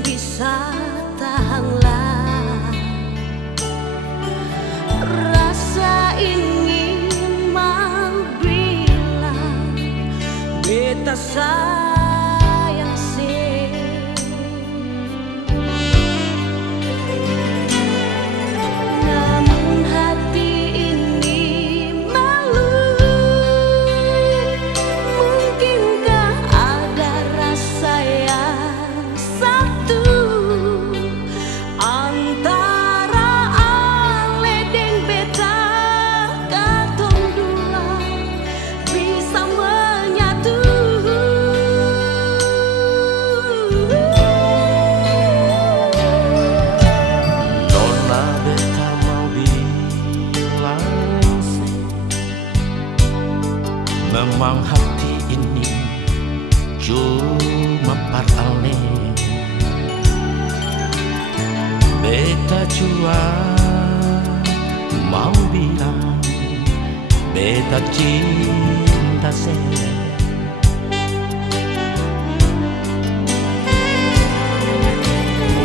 bisa tahanlah rasa ingin mau bilang beta sayang sih. Namun hati ini malu, mungkinkah ada rasa yang satu antara ale deng beta, katong dua bisa menyatu. Nona beta mau bilang sih, memang hati ini cuma paralel. Beta cuma mau bilang beta cinta saya.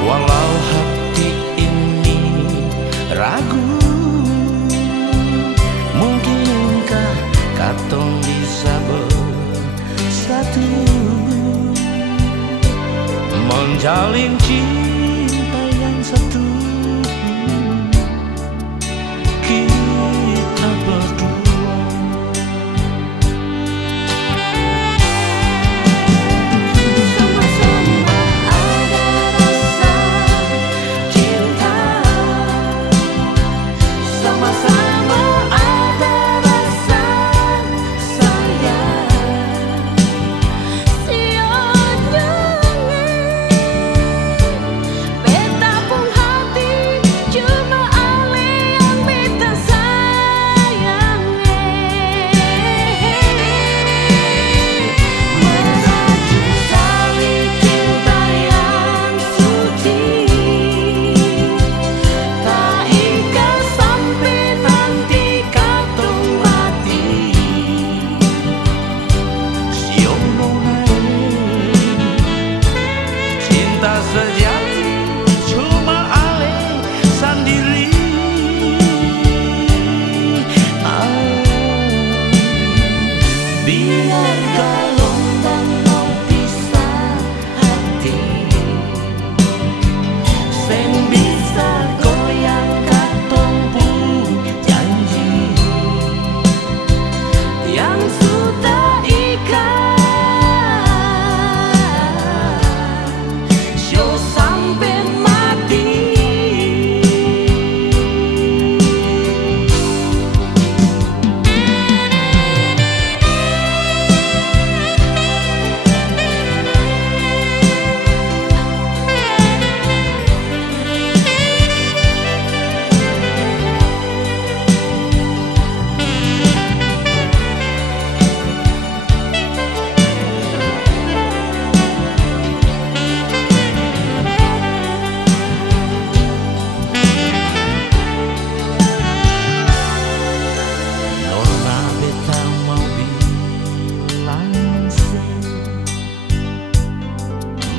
Walau hati ini ragu, mungkinkah katong bisa bersatu, menjalin cinta yang satu, kita berdua.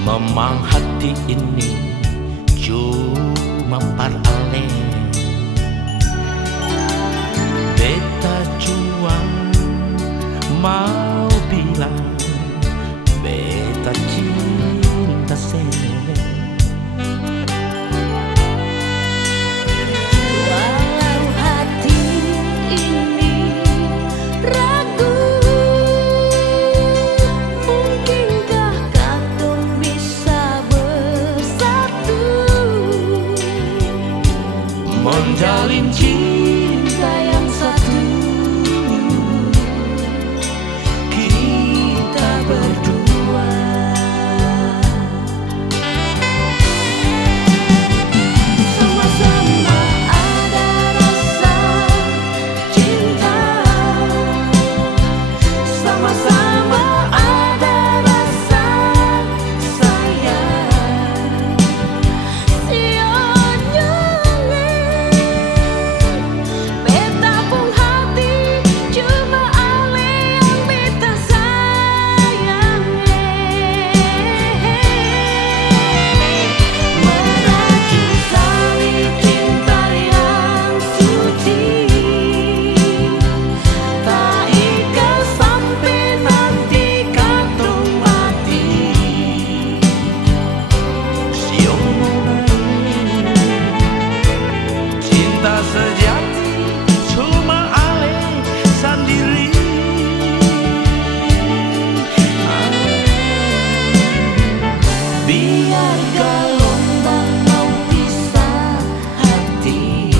Memang hati ini cuma paralel. Beta cuma mau bilang beta cinta saya. Walau hati ini ragu, mungkinkah katong bisa bersatu, menjalin cinta yang satu, kita berdua. sama-sama ada rasa cinta, sama-sama ada rasa sayang. Sionya biar gelombang mau pisah hati,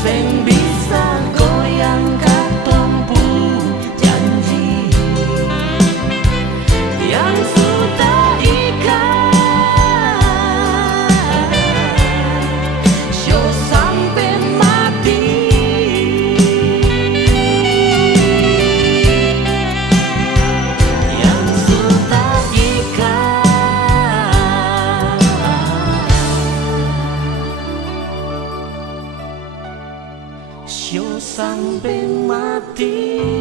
sing bisa goyang katompu janji yang sudah ikat, show sampai mati. Yang sudah ikat, show sampai mati.